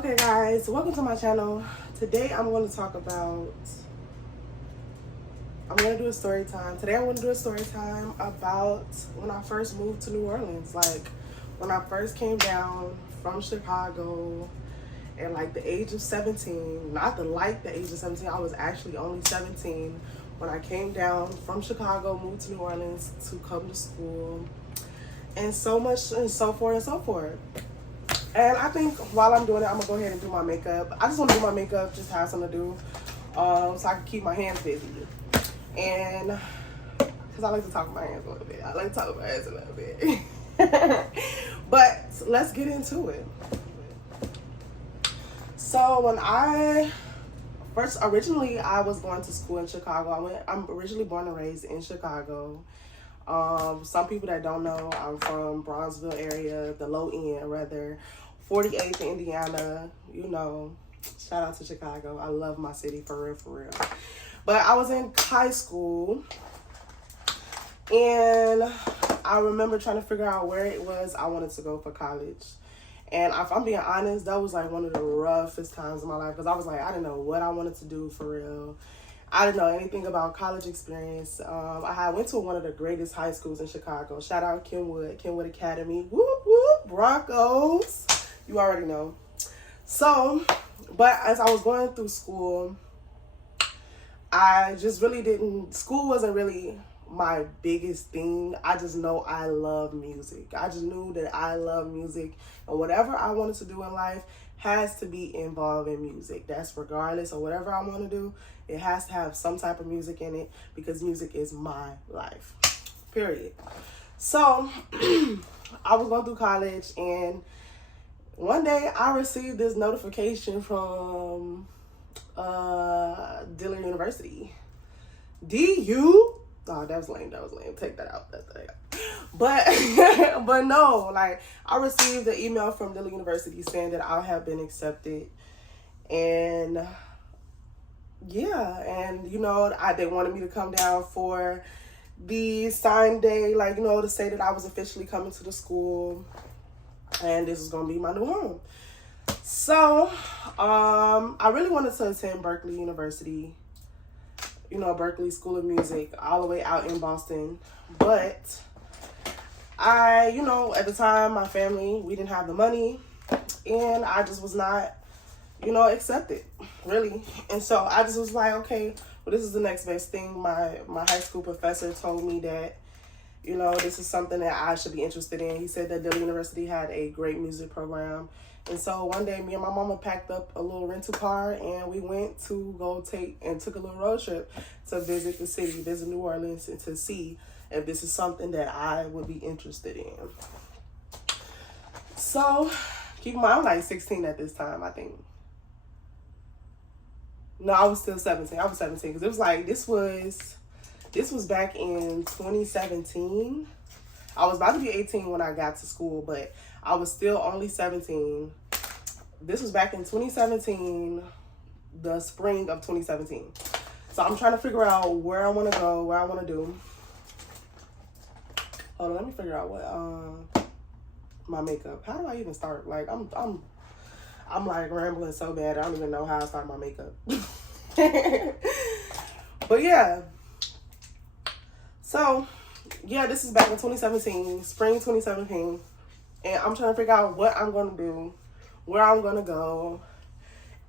Okay guys, welcome to my channel. Today I'm going to talk about, I'm going to do a story time. Today I'm going to do a story time about when I first moved to New Orleans. Like when I first came down from Chicago at like the age of 17. Not the age of 17, I was actually only 17 when I came down from Chicago, moved to New Orleans to come to school. And so much and so forth and so forth. And I think while I'm doing it, I'm going to go ahead and do my makeup. I just want to do my makeup, just have something to do, so I can keep my hands busy. And, because I like to talk with my hands a little bit. I like to talk with my hands a little bit. But let's get into it. So when originally I was going to school in Chicago. I'm originally born and raised in Chicago. Some people that don't know, I'm from Bronzeville area, the low end rather, 48th Indiana, you know, shout out to Chicago. I love my city for real, for real. But I was in high school and I remember trying to figure out where it was I wanted to go for college. And if I'm being honest, that was like one of the roughest times in my life because I was like, I didn't know what I wanted to do for real. I didn't know anything about college experience. I went to one of the greatest high schools in Chicago. Shout out Kemmett Academy. Whoop, whoop, Broncos. You already know. So, but as I was going through school, I just really school wasn't really my biggest thing. I just know I love music. I just knew that I love music. And whatever I wanted to do in life has to be involved in music. That's regardless of whatever I want to do. It has to have some type of music in it because music is my life, period. So I was going through college and one day I received this notification from Dillon University. DU? Oh, that was lame. Take that out. But no, like I received an email from Dillon University saying that I have been accepted. And yeah, and you know, they wanted me to come down for the sign day, like, you know, to say that I was officially coming to the school and this is gonna be my new home. So I really wanted to attend Berkeley University, you know, Berkeley School of Music, all the way out in Boston. But you know, at the time, my family, we didn't have the money and I just was not, you know, accepted, really. And so I just was like, okay, well, this is the next best thing. My high school professor told me that, you know, this is something that I should be interested in. He said that Dillon University had a great music program. And so one day, me and my mama packed up a little rental car and we went to took a little road trip to visit the city, visit New Orleans, and to see if this is something that I would be interested in. So, keep in mind, I'm like 16 at this time, I think. No, I was still 17. I was 17 because it was like, this was back in 2017. I was about to be 18 when I got to school, but I was still only 17. This was back in 2017, the spring of 2017. So I'm trying to figure out where I want to go, what I want to do. Hold on, let me figure out what my makeup. How do I even start? Like I'm like rambling so bad. I don't even know how I start my makeup. But yeah. So, yeah, this is back in 2017, spring 2017. And I'm trying to figure out what I'm going to do, where I'm going to go,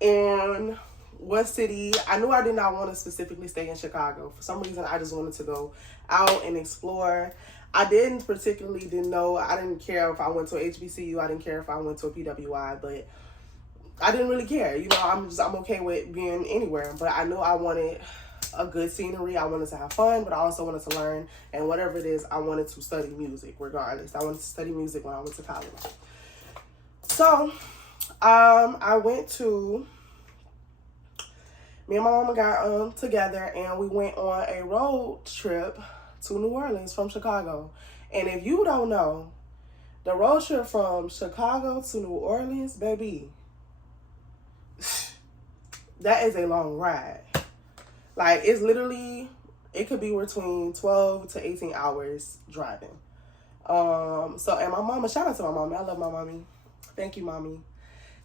and what city. I knew I did not want to specifically stay in Chicago. For some reason, I just wanted to go out and explore. I didn't know. I didn't care if I went to a HBCU. I didn't care if I went to a PWI, but I didn't really care. You know, I'm okay with being anywhere, but I knew I wanted a good scenery. I wanted to have fun, but I also wanted to learn, and whatever it is, I wanted to study music regardless. I wanted to study music when I went to college. So, me and my mama got together and we went on a road trip to New Orleans from Chicago. And if you don't know, the road trip from Chicago to New Orleans, baby, that is a long ride. Like, it's literally, it could be between 12 to 18 hours driving. And my mama, shout out to my mommy. I love my mommy. Thank you, mommy.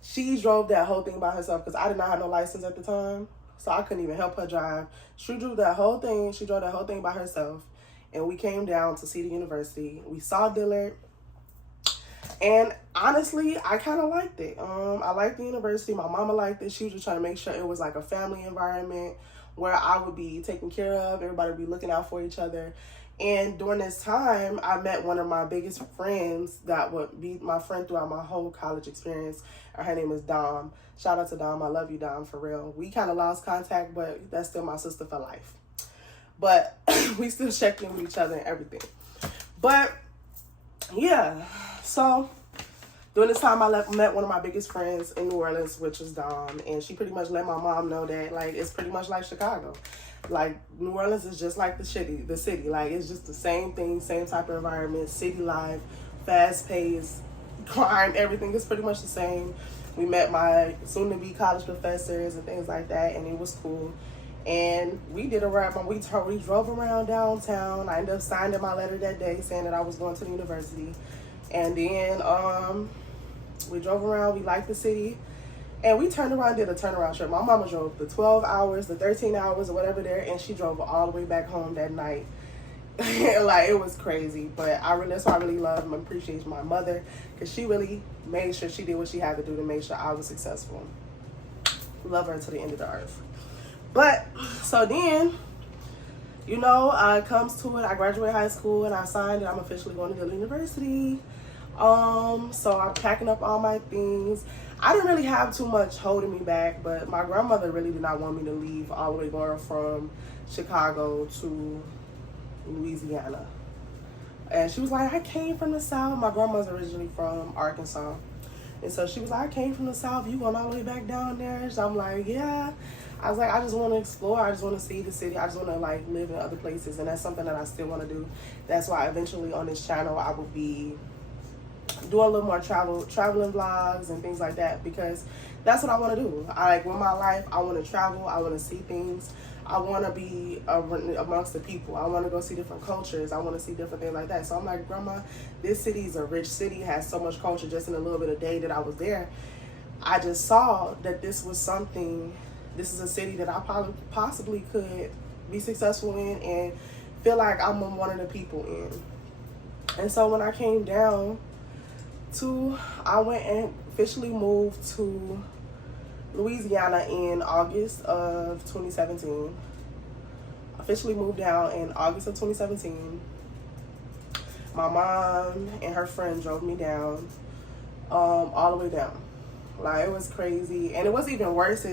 She drove that whole thing by herself because I did not have no license at the time. So I couldn't even help her drive. She drove that whole thing. She drove that whole thing by herself. And we came down to see the university. We saw Dillard. And honestly, I kind of liked it. I liked the university. My mama liked it. She was just trying to make sure it was like a family environment where I would be taken care of. Everybody would be looking out for each other. And during this time, I met one of my biggest friends that would be my friend throughout my whole college experience. Her name is Dom. Shout out to Dom. I love you, Dom, for real. We kind of lost contact, but that's still my sister for life. But we still check in with each other and everything. But yeah, so during this time, I met one of my biggest friends in New Orleans, which is Dom. And she pretty much let my mom know that, like, it's pretty much like Chicago. Like, New Orleans is just like the city. Like, it's just the same thing, same type of environment, city life, fast-paced, crime, everything is pretty much the same. We met my soon-to-be college professors and things like that, and it was cool. And we did a ride. We drove around downtown. I ended up signing my letter that day saying that I was going to the university. And then we drove around. We liked the city. And we turned around, did a turnaround trip. My mama drove the 12 hours, the 13 hours, or whatever there, and she drove all the way back home that night. Like, it was crazy. But that's why I really love and appreciate my mother, because she really made sure she did what she had to do to make sure I was successful. Love her to the end of the earth. But, so then, you know, it comes to it. I graduated high school, and I signed it. I'm officially going to Dillard University. So I'm packing up all my things. I didn't really have too much holding me back, but my grandmother really did not want me to leave all the way going from Chicago to Louisiana. And she was like, I came from the South. My grandma's originally from Arkansas. And so she was like, I came from the South. You going all the way back down there? So I'm like, yeah. I was like, I just want to explore. I just want to see the city. I just want to, like, live in other places. And that's something that I still want to do. That's why eventually on this channel I will be doing a little more traveling vlogs and things like that, because that's what I want to do. With my life, I want to travel. I want to see things. I want to be amongst the people. I want to go see different cultures. I want to see different things like that. So I'm like, Grandma, this city is a rich city. It has so much culture. Just in a little bit of day that I was there, I just saw that this is a city that I possibly could be successful in and feel like I'm one of the people in. And so when I came down I went and officially moved to Louisiana in August of 2017. Officially moved down in August of 2017. My mom and her friend drove me down, all the way down. Like, it was crazy. And it was even worse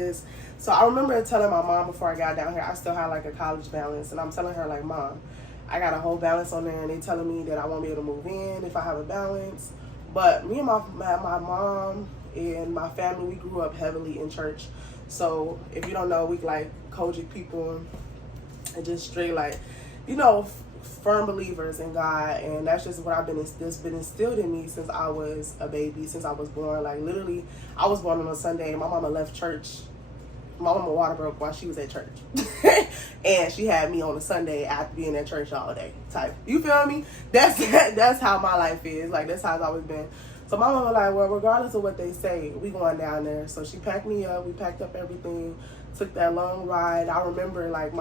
so I remember telling my mom before I got down here, I still had like a college balance, and I'm telling her, like, Mom, I got a whole balance on there, and they telling me that I won't be able to move in if I have a balance. But me and my mom and my family, we grew up heavily in church. So if you don't know, we like Kojic people and just straight, like, you know, firm believers in God. And that's just what that's been instilled in me since I was a baby, since I was born. Like, literally, I was born on a Sunday, and my mama left church. My mama water broke while she was at church. And she had me on a Sunday after being at church all day type. You feel me? That's how my life is. Like, that's how it's always been. So my mama was like, well, regardless of what they say, we going down there. So she packed me up. We packed up everything. Took that long ride. I remember, like,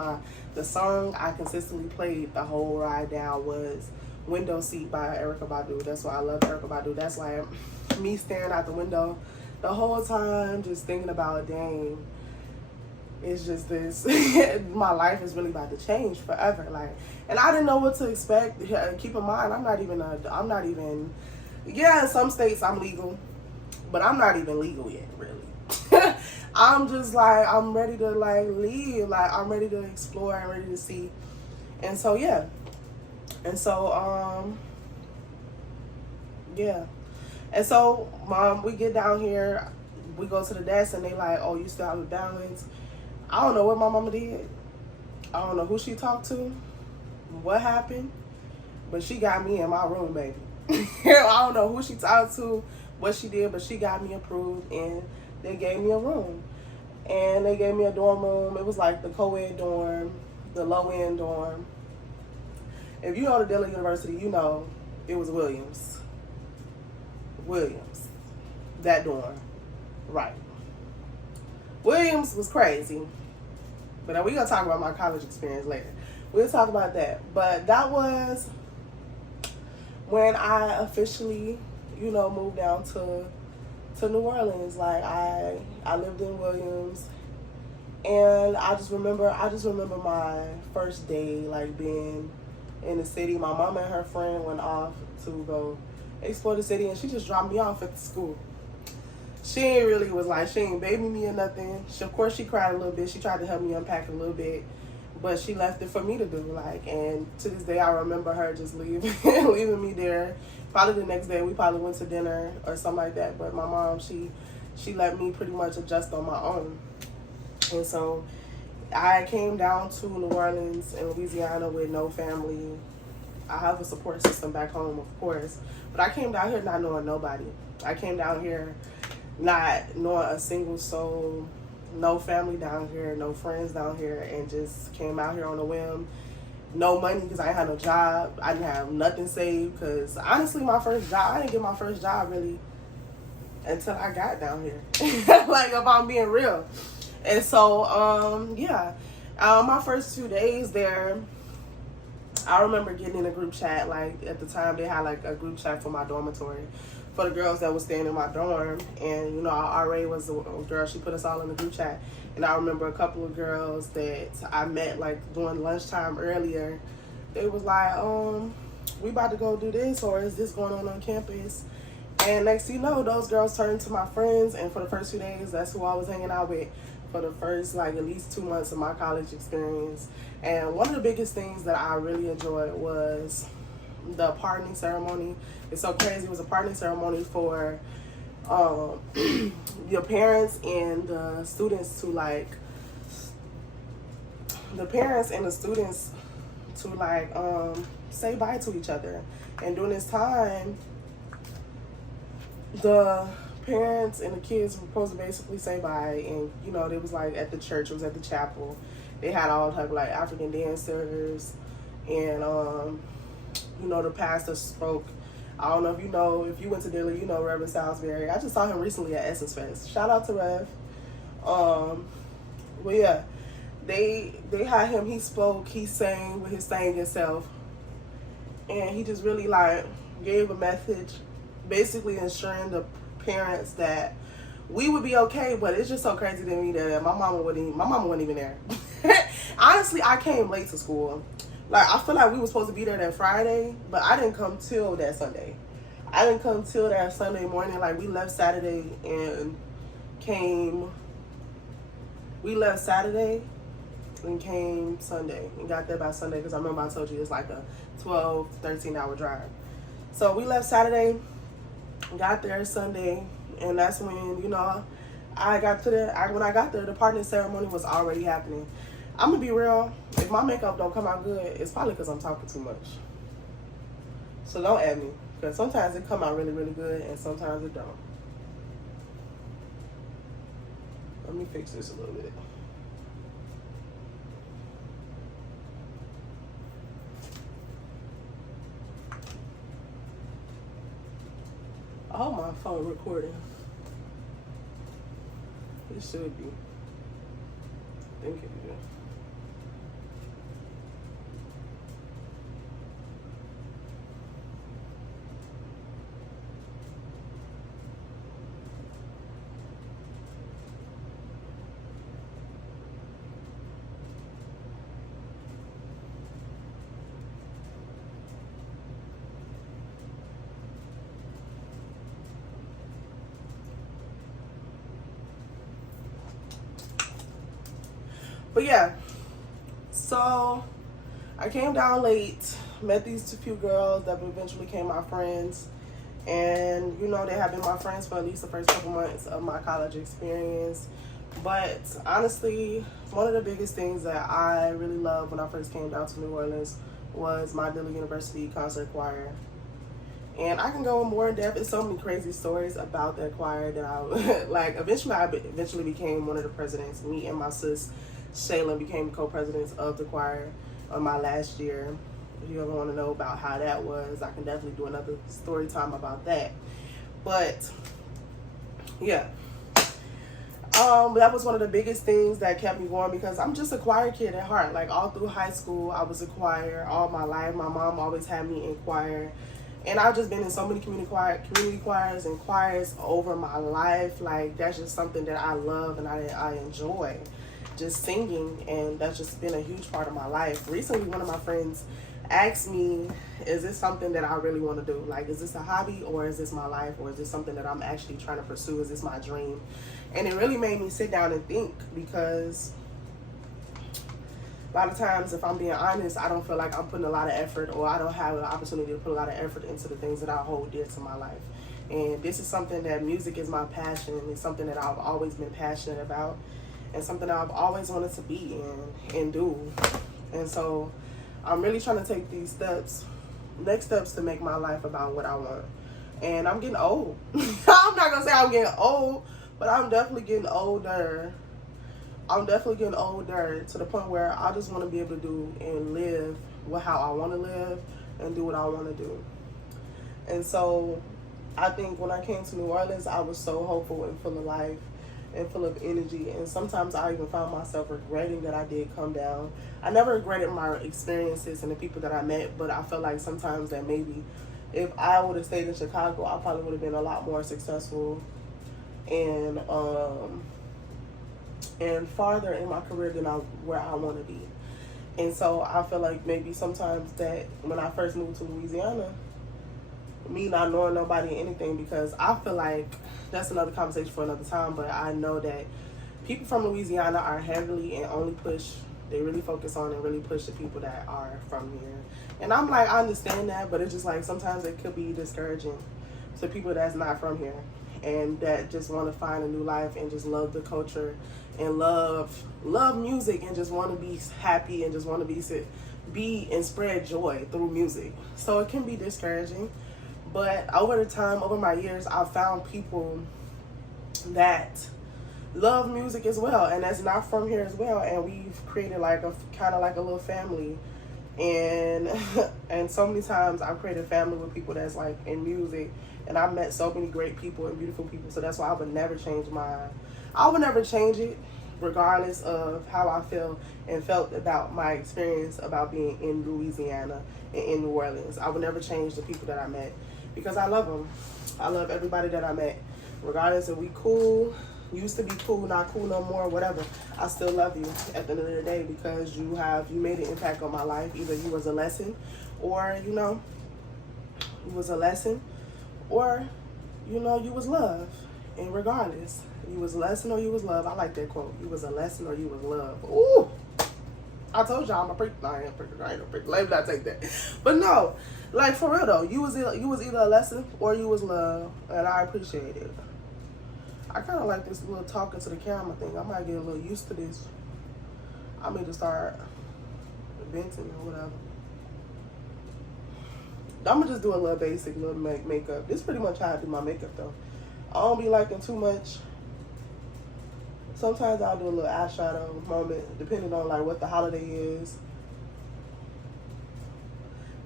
the song I consistently played the whole ride down was Window Seat by Erykah Badu. That's why I love Erykah Badu. That's why me staring out the window the whole time, just thinking about, dang, it's just this, my life is really about to change forever. Like, and I didn't know what to expect. Keep in mind, I'm not even, yeah, in some states I'm legal, but I'm not even legal yet, really. I'm just like, I'm ready to, like, leave. Like, I'm ready to explore. I'm ready to see. And so, yeah. And so, yeah. And so, Mom, we get down here, we go to the desk, and they like, oh, you still have a balance. I don't know what my mama did. I don't know who she talked to, what happened, but she got me in my room, baby. I don't know who she talked to, what she did, but she got me approved, and they gave me a room. And they gave me a dorm room. It was like the co-ed dorm, the low-end dorm. If you go to Dillard University, you know it was Williams. That dorm. Right. Williams was crazy. But we're going to talk about my college experience later. We'll talk about that. But that was when I officially, moved down to New Orleans. Like, I lived in Williams. And I just remember my first day, like, being in the city. My mom and her friend went off to go explore the city, and she just dropped me off at the school. She ain't baby me or nothing. Of course, she cried a little bit. She tried to help me unpack a little bit, but she left it for me to do. Like, and to this day, I remember her just leaving me there. Probably the next day, we probably went to dinner or something like that. But my mom, she let me pretty much adjust on my own. And so I came down to New Orleans in Louisiana with no family. I have a support system back home, of course, but I came down here not knowing nobody. I came down here not knowing a single soul, no family down here, no friends down here, and just came out here on a whim. No money because I ain't had no job. I didn't have nothing saved because honestly, I didn't get my first job really until I got down here. Like, if I'm being real. And so, my first 2 days there, I remember getting in a group chat. Like, at the time, they had like a group chat for my dormitory for the girls that was staying in my dorm. And, our RA was the girl. She put us all in the group chat. And I remember a couple of girls that I met, like, during lunchtime earlier. They was like, we about to go do this, or is this going on campus? And next thing you know, those girls turned to my friends. And for the first 2 days, that's who I was hanging out with for the first, like, at least 2 months of my college experience. And one of the biggest things that I really enjoyed was the pardoning ceremony. It's so crazy. It was a pardoning ceremony for your parents and the students to, like, say bye to each other. And during this time, the parents and the kids were supposed to basically say bye. And, it was like at the church, it was at the chapel. They had all type of like African dancers, and the pastor spoke. I don't know if you went to Dilley, Reverend Salisbury. I just saw him recently at Essence Fest. Shout out to Rev. But yeah, they had him. He spoke. He sang with his singing self, and he just really like gave a message, basically ensuring the parents that we would be okay. But it's just so crazy to me that my mama wasn't even there. Honestly, I came late to school. Like, I feel like we were supposed to be there that Friday, but I didn't come till that Sunday. I didn't come till that Sunday morning. Like, we left Saturday and came Sunday and got there by Sunday, because I remember I told you it's like a 12, 13-hour drive. So we left Saturday, got there Sunday, and that's when, when I got there, the pardoning ceremony was already happening. I'm gonna be real, if my makeup don't come out good, it's probably because I'm talking too much. So don't add me, because sometimes it come out really, really good, and sometimes it don't. Let me fix this a little bit. I hope my phone recording. It should be. I think it is. But yeah, so I came down late, met these few girls that eventually became my friends. And, they have been my friends for at least the first couple months of my college experience. But honestly, one of the biggest things that I really loved when I first came down to New Orleans was my Dilley University concert choir. And I can go more in depth. There's so many crazy stories about that choir that I eventually became one of the presidents. Me and my sis Shayla became co-presidents of the choir on my last year. If you ever want to know about how that was, I can definitely do another story time about that. But yeah, That was one of the biggest things that kept me going because I'm just a choir kid at heart. Like all through high school, I was a choir all my life. My mom always had me in choir, and I've just been in so many community choirs and choirs over my life. Like that's just something that I love and I enjoy, just singing, and that's just been a huge part of my life. Recently, one of my friends asked me, is this something that I really want to do? Like, is this a hobby or is this my life, or is this something that I'm actually trying to pursue? Is this my dream? And it really made me sit down and think, because a lot of times, if I'm being honest, I don't feel like I'm putting a lot of effort, or I don't have an opportunity to put a lot of effort into the things that I hold dear to my life. And this is something that music is my passion. It's something that I've always been passionate about, and something that I've always wanted to be in and do. And so I'm really trying to take these next steps to make my life about what I want. And I'm getting old. I'm not gonna say I'm getting old, but I'm definitely getting older. I'm definitely getting older to the point where I just want to be able to do and live how I want to live and do what I want to do. And so I think when I came to New Orleans, I was so hopeful and full of life and full of energy. And sometimes I even found myself regretting that I did come down. I never regretted my experiences and the people that I met, but I felt like sometimes that maybe if I would have stayed in Chicago, I probably would have been a lot more successful and farther in my career than where I want to be. And so I feel like maybe sometimes that when I first moved to Louisiana, me not knowing nobody anything, because I feel like that's another conversation for another time, but I know that people from Louisiana are heavily and only push, they really focus on and really push the people that are from here. And I'm like, I understand that, but it's just like sometimes it could be discouraging to people that's not from here and that just want to find a new life and just love the culture and love music and just want to be happy and just want to be and spread joy through music. So it can be discouraging. But over the time, over my years, I've found people that love music as well, and that's not from here as well. And we've created like a kind of like a little family. And and so many times I've created family with people that's like in music, and I've met so many great people and beautiful people. So that's why I would never change it, regardless of how I feel and felt about my experience about being in Louisiana and in New Orleans. I would never change the people that I met, because I love them. I love everybody that I met, regardless if we cool, used to be cool, not cool no more, whatever. I still love you at the end of the day, because you made an impact on my life. Either you was a lesson, or you was a lesson, or you was love. And regardless, you was a lesson or you was love. I like that quote. You was a lesson or you was love. Ooh, I told y'all I'm a freak. No, I ain't a freak. I ain't a freak. Let me not take that. But no, like for real though, you was either a lesson or you was love, and I appreciate it. I kind of like this little talking to the camera thing. I might get a little used to this. I may just start venting or whatever. I'm gonna just do a little basic little makeup. This is pretty much how I do my makeup though. I don't be liking too much. Sometimes I'll do a little eyeshadow moment, depending on like what the holiday is.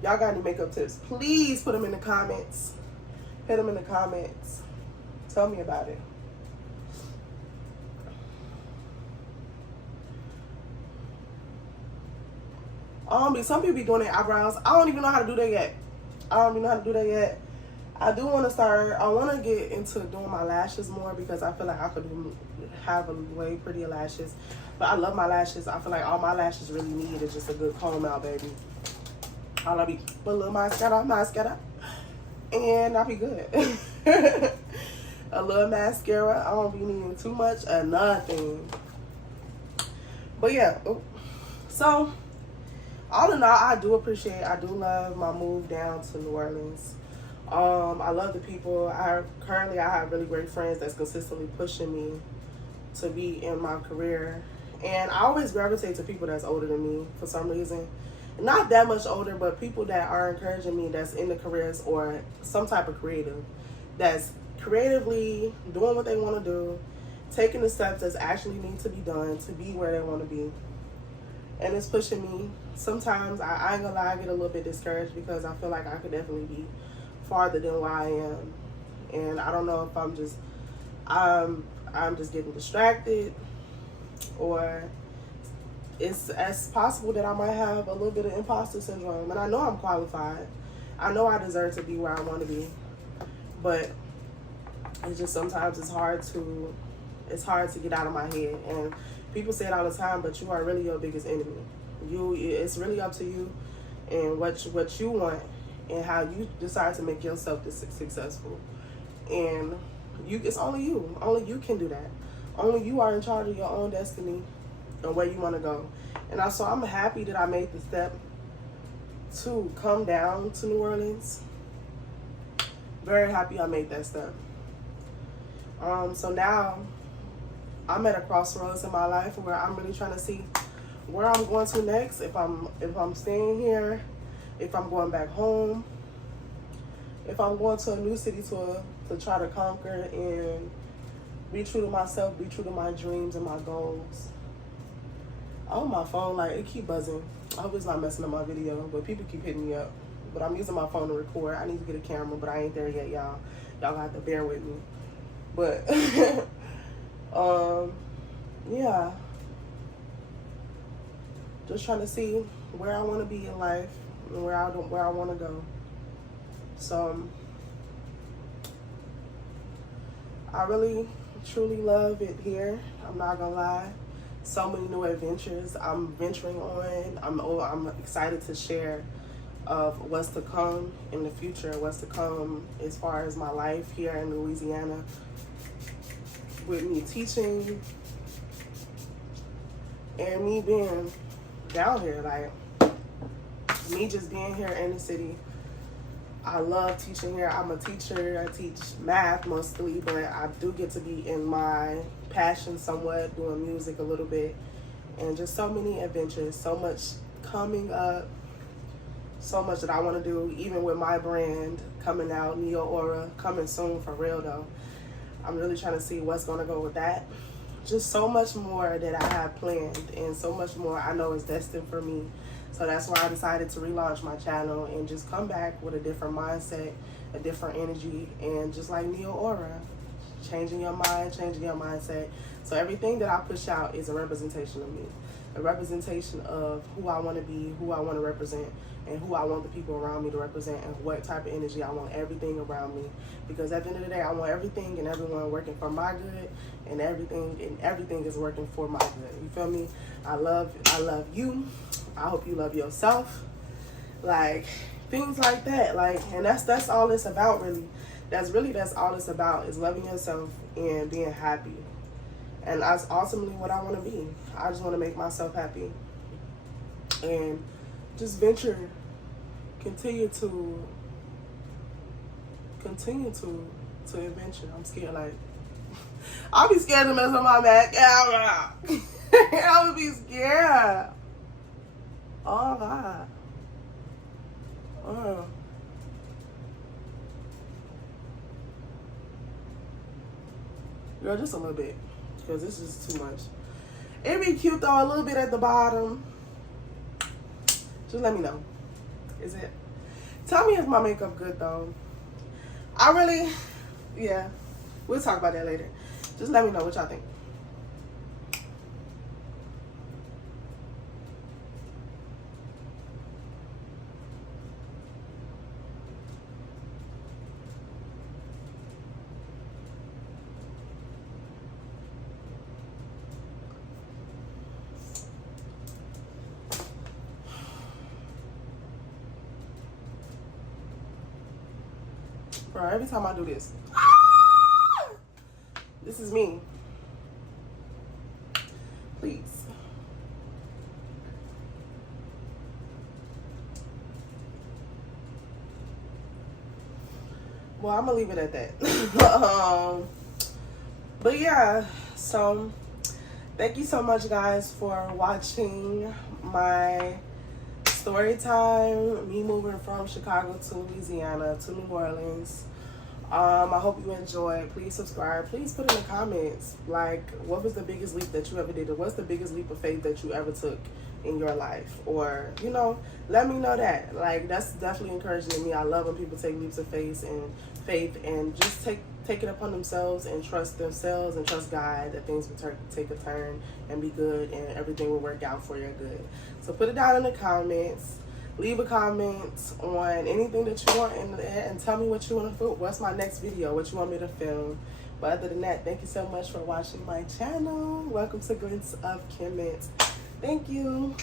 Y'all got any makeup tips? Please put them in the comments. Hit them in the comments. Tell me about it. Some people be doing their eyebrows. I don't even know how to do that yet. I do want to start. I want to get into doing my lashes more, because I feel like I could have a way prettier lashes. But I love my lashes. I feel like all my lashes really need is just a good comb out, baby. All I be put a little mascara, and I'll be good. A little mascara. I don't be needing too much or nothing. But yeah, so all in all, I do love my move down to New Orleans. I love the people. I have really great friends that's consistently pushing me to be in my career. And I always gravitate to people that's older than me for some reason. Not that much older, but people that are encouraging me, that's in the careers or some type of creative, that's creatively doing what they want to do, taking the steps that actually need to be done to be where they want to be. And it's pushing me. Sometimes, I ain't gonna lie, I get a little bit discouraged, because I feel like I could definitely be farther than where I am. And I don't know if I'm I'm just getting distracted, or it's as possible that I might have a little bit of imposter syndrome. And I know I'm qualified. I know I deserve to be where I want to be. But it's just sometimes it's hard to get out of my head. And people say it all the time, but you are really your biggest enemy. It's really up to you and what you want and how you decide to make yourself successful. And it's only you. Only you can do that. Only you are in charge of your own destiny and where you want to go. And also, I'm happy that I made the step to come down to New Orleans. Very happy I made that step. So now I'm at a crossroads in my life where I'm really trying to see where I'm going to next. If I'm staying here, if I'm going back home, if I'm going to a new city to try to conquer and be true to myself, be true to my dreams and my goals. Oh, my phone, like, it keep buzzing. I hope it's not messing up my video, but people keep hitting me up. But I'm using my phone to record. I need to get a camera, but I ain't there yet, y'all. Y'all have to bear with me. But, yeah. Just trying to see where I want to be in life and where I want to go. So, I really, truly love it here. I'm not gonna lie. So many new adventures I'm venturing on. I'm excited to share of what's to come in the future, what's to come as far as my life here in Louisiana, with me teaching and me being down here, like me just being here in the city. I love teaching here. I'm a teacher. I teach math mostly, but I do get to be in my passion somewhat, doing music a little bit, and just so many adventures, so much coming up, so much that I want to do, even with my brand coming out, Neo Aura, coming soon for real though. I'm really trying to see what's going to go with that. Just so much more that I have planned, and so much more I know is destined for me. So that's why I decided to relaunch my channel and just come back with a different mindset, a different energy, and just like Neo Aura, changing your mind, changing your mindset. So everything that I push out is a representation of me, a representation of who I want to be, who I want to represent, and who I want the people around me to represent, and what type of energy I want everything around me. Because at the end of the day, I want everything and everyone working for my good, and everything is working for my good. You feel me? I love you. I hope you love yourself. Like, things like that. Like, and that's all it's about, really. That's all it's about, is loving yourself and being happy. And that's ultimately what I want to be. I just want to make myself happy. And just venture, continue to adventure. I'm scared, like, I'll be scared to mess up my back. I would be scared. Oh, God. Girl, just a little bit, because this is too much. It'd be cute, though, a little bit at the bottom. Just let me know. Is it? Tell me if my makeup good, though. Yeah. We'll talk about that later. Just let me know what y'all think. Bro, every time I do this, this is me. Please. Well, I'm gonna leave it at that. But yeah, so thank you so much, guys, for watching my story time, me moving from Chicago to Louisiana to New Orleans. I hope you enjoyed. Please subscribe. Please put in the comments, like, what was the biggest leap that you ever did, or what's the biggest leap of faith that you ever took in your life? Or, let me know that. Like, that's definitely encouraging to me. I love when people take leaps of faith and faith and just take it upon themselves and trust themselves and trust God that things will take a turn and be good and everything will work out for your good. So put it down in the comments. Leave a comment on anything that you want and tell me what you want to film. What's my next video? What you want me to film? But other than that, thank you so much for watching my channel. Welcome to Glints of Kemmett. Thank you.